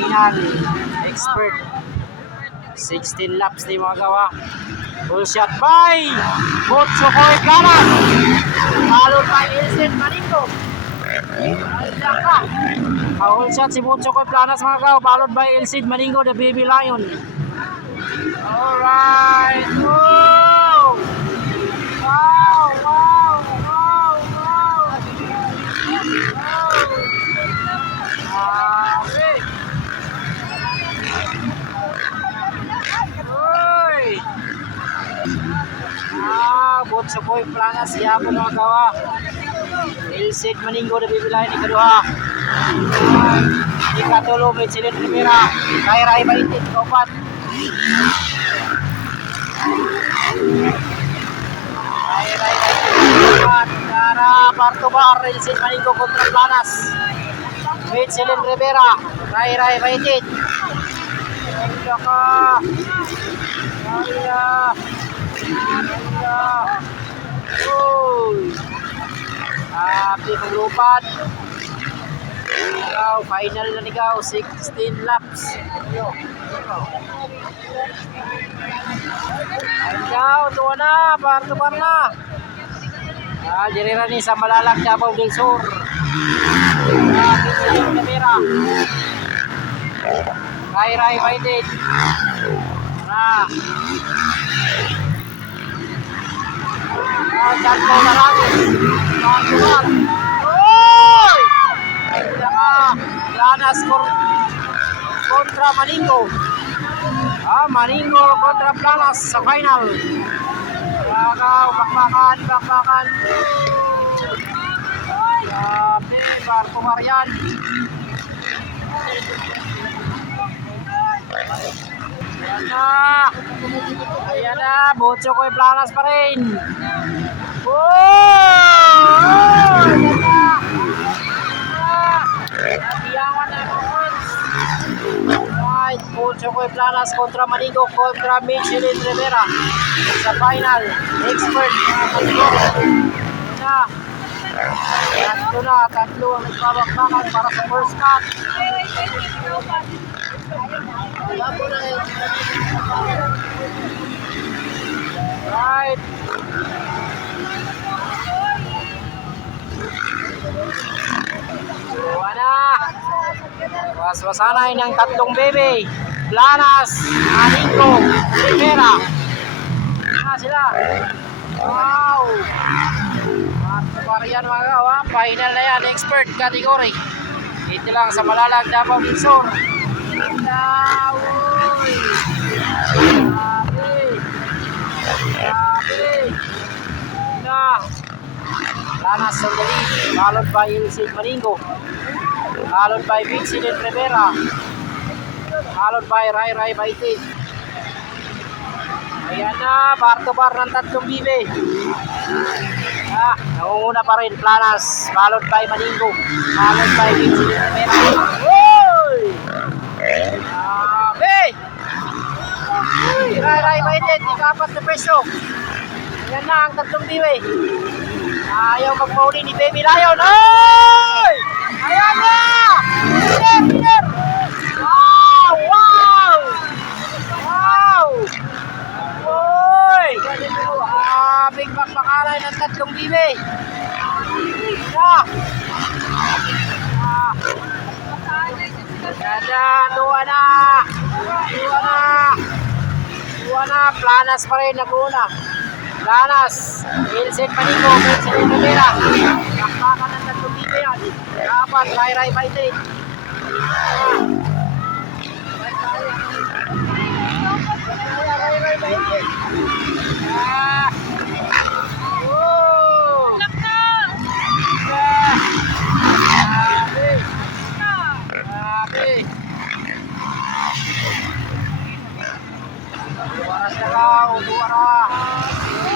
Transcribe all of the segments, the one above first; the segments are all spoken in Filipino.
final. Expert. 16 laps di mga gawa. Full shot by Butchokoy Planas. Followed by Ilsen Maningo. Full shot si Butchokoy Planas mga gawa. Followed by Ilsen Maningo, the Baby Lion. Alright. Wow! Wow! Wow! Wow! Wow! Okay. Butchokoy Planas siya po mga gawa. Ilsen Maningo na bibilay ni Kaduha. Di Katulo, Mitchell Rivera. Kaira Ibaitit, kaupat. Kaira Ibaitit, kaupat. Kara Bartobar, Ilsen Maningo kontra Planas. Mitchell Rivera. Kaira Ibaitit. Kaira ka. Kaira. Happy paglupat. Final na nigaw, 16 laps. Nigaw, tuwa na, par na. Dirira ni sa Malalag, Davao del Sur. Yung kamera. Kaira United. Tatlo na lang. Oy! Planas kontra Maningo. Maningo kontra Planas sa final. Bakbakan. Grabe, Barco Marian. Ayan na, Butchokoy Planas pa rin. Butchokoy Planas kontra Maningo kontra Mitchell Rivera sa final. Expert tatlo ang nagbabakbakan para sa first cut. Right. Waswasanay ng tatlong bebe. Planas, Maningo, Rivera. Sila. Wow. Marian mga gawa. Final na yan. Expert category. Ito lang sa Malalag, Davao del Sur. Planas sandali. Followed by Ilsen Maningo. Followed by Mitchell Rivera. Followed by Rai Baitit. Ayan na, bar-to-bar ng tatlong bibe. Nangunguna pa rin Planas. Followed by Maningo. Followed by Mitchell Rivera. Uy! Rai Baitit, ikapat na presyo. Ayan na ang tatlong bibe. Ayaw magpauli ni Baby Lion. Ay! Ayan na! Peter! Wow! Uy! Big bakbakalay ng tatlong bibe. Duwa na. Planas pa rin nag-una. Planas, Ilsen Maningo, Mitchell Rivera. Bakbakan ng tatlong bibe yan. Dapat, Rai Baitit. Rai Baitit.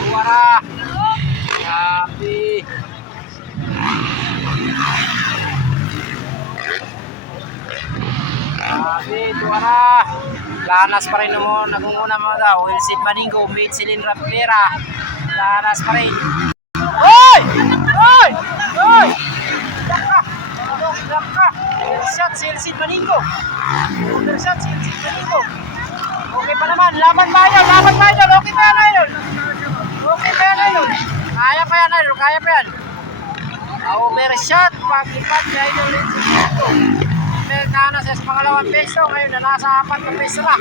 Duwara. Happy. Duwara. Planas pa rin mo, nagunguna mo daw. Ilsen Maningo, Mitchell Rivera. Planas pa rin. Oy! Shot! si Elcid Maningo. Undershot si Elcid Maningo. Okay pa naman, laban pa idol, okay pa yan idol. Okay pa yan idol. Kaya pa yan idol, kaya pa yan. Overshot, paglipat ni idol Elcid Maningo. Nagkana siya sa pangalawang peso, ngayon na nasa 4 na peso na.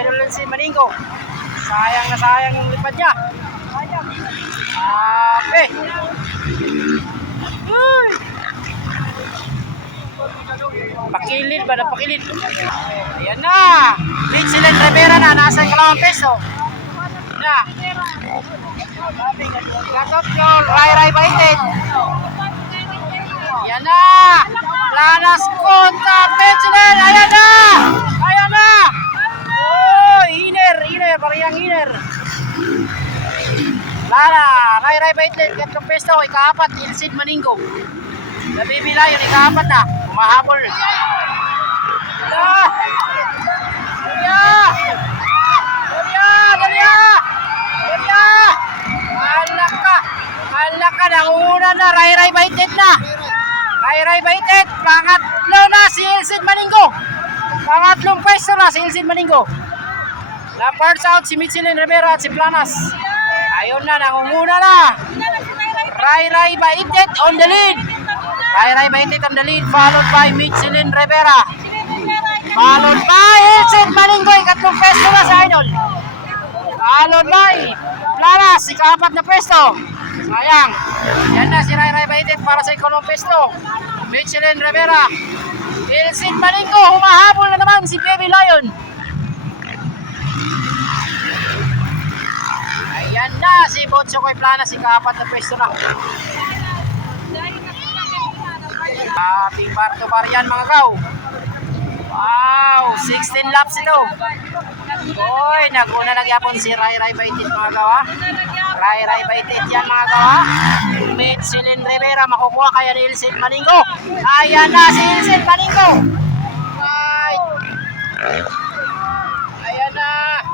Idol Elcid Maningo. Sayang na sayang yung lipad niya. Okay. Uy! Pakilid ba na pakilid? Ayan na. Mitchellen Rivera na. Nasa 2 peso. Ayan na. Cut-off goal. Rai Baited. Ayan na. Planas kontra Mitchellen. Ayan na. Ayan na. Oh, Iner. Parehang Iner. Lala. Rai Baited. 3 peso. Ika-4. Elcid Maningo. Nabibilayon. Ika-4 na. Mahabol. Dalia. Alak ka. Nanguna na. Rai Baited na. Rai Baited. Pangatlo na si Elcid Maningo. Pangatlong pwesto na si Elcid Maningo. Na-parts out si Mitchellen Rivera at si Planas. Ayun na. Nangunguna na. Rai Baited on the lead. Rai Baited on the lead, followed by Mitchellen Rivera. Followed by Elcid Maningo, 3 pwesto na sa idol. Followed by Planas, 4 na pwesto. Sayang. Yan na si Rai Baited para sa 2 pwesto. Mitchellen Rivera. Elcid Maningo, humahabol na naman si Baby Lion. Ayan na si Botsokoy Planas, 4 na pwesto na. Ating Barto Barian mga kaw. Wow, 16 laps ito. Oy, naguna lang yapon si Rai Baited mga kaw ha. Rai Baited yan mga kaw ha. Mitchellen Rivera makukuha kaya ni Elcid Maningo. Ayan na si Elcid Maningo. Right. Ayan na.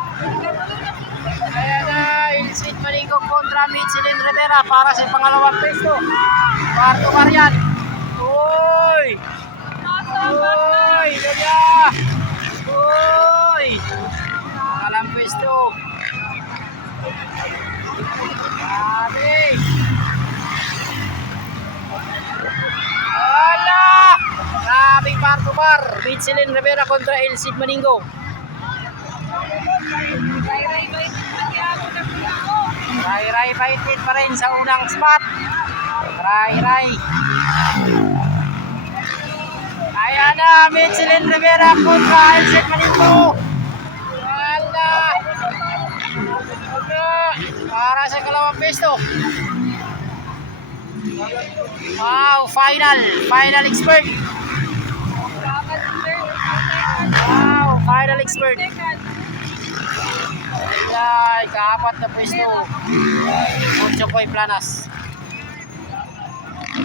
Elcid Maningo kontra Mitchellen Rivera para sa pangalawang pwesto. Barto Barian. Uy! Dalia! Uy! Pangalang pwesto. Grabe! Wala! Grabing bar-to-bar. Mitchellen Rivera kontra Elcid Maningo. Rai Baited pa rin sa unang spot. Rai. Ayan na, Mitchellen Rivera kontra Elcid Maningo. Wala. Para sa 2 pwesto. Wow, final expert. Wow, final expert. Ay, 4 na pwesto. Botsokoy Planas.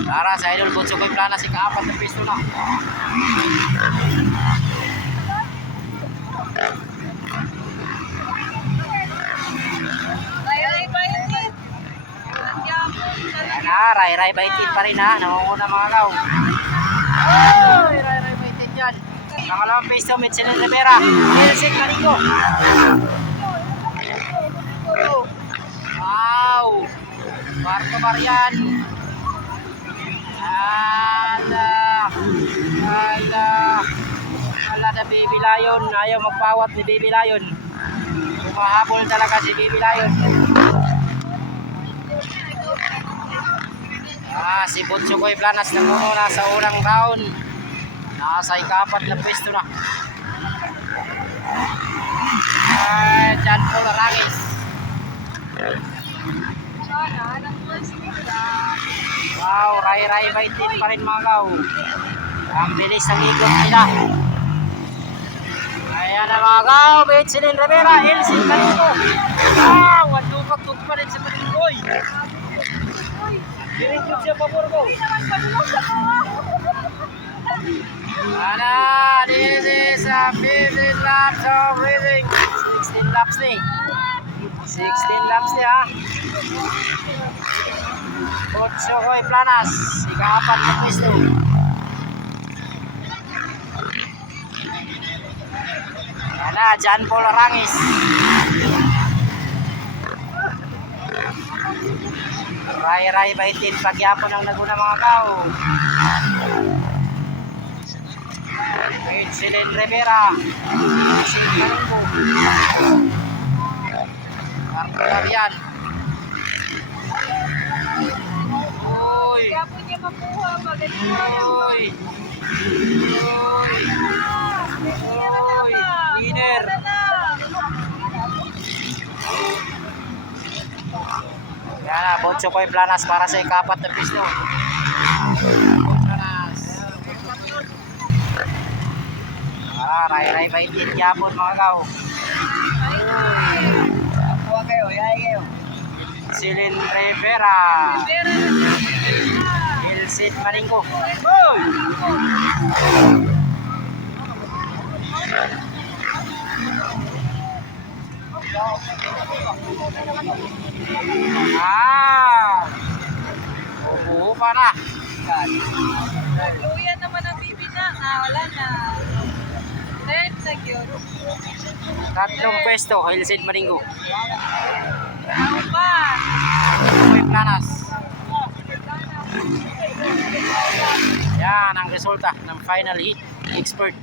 Para sa idol Botsokoy Planas, 4 na pwesto na. Rai Baited pa rin ha. Nangunguna mga kaw. Rai Baited yan. Pangalawang pwesto, Mitchellen Rivera. Elcid Maningo. Wow. Barto Barian. Ala na Baby Lion. Ayaw magpawat ni Baby Lion. Humahabol talaga si Baby Lion. Si Botsokoy Planas na muna sa unang round. Nasa 4 na pwesto na. Dyan po Larangis. Wow, Rai Baited pa rin mga kaw. Ang bilis ng ikot nila. Ayan na mga kaw, Mitchellen Rivera, Elcid Maningo. Wow, ang tukak-tuk pa rin sa Maningoy. Dinikot siya pabor ko. This is a 15 laps of racing. 16 laps ni. 16 laps ni ha. Botsokoy Planas, 4 na pwesto. John Paul Arangis. Ray Baitin pagyapon ang naguna mga kao. Excellent Rivera. Sid Maninggo. Arturian. Uy. Kaya po niya makuha. Magaling Uy. Uy. Winner. Yan na, Botso Koy Planas para sa ikapat na pisto. Planas. Ray Baitin yapon mga kao. Kuha kayo, yaya kayo. Silin Rivera. Ilsid Maninggo. Upo pa na. Luya naman ang bibi na. Wala na. Third na yun. Tatlong pwesto, Ilsid Maninggo. Ako pa. Koy Planas. Yan ang resulta ng final heat expert.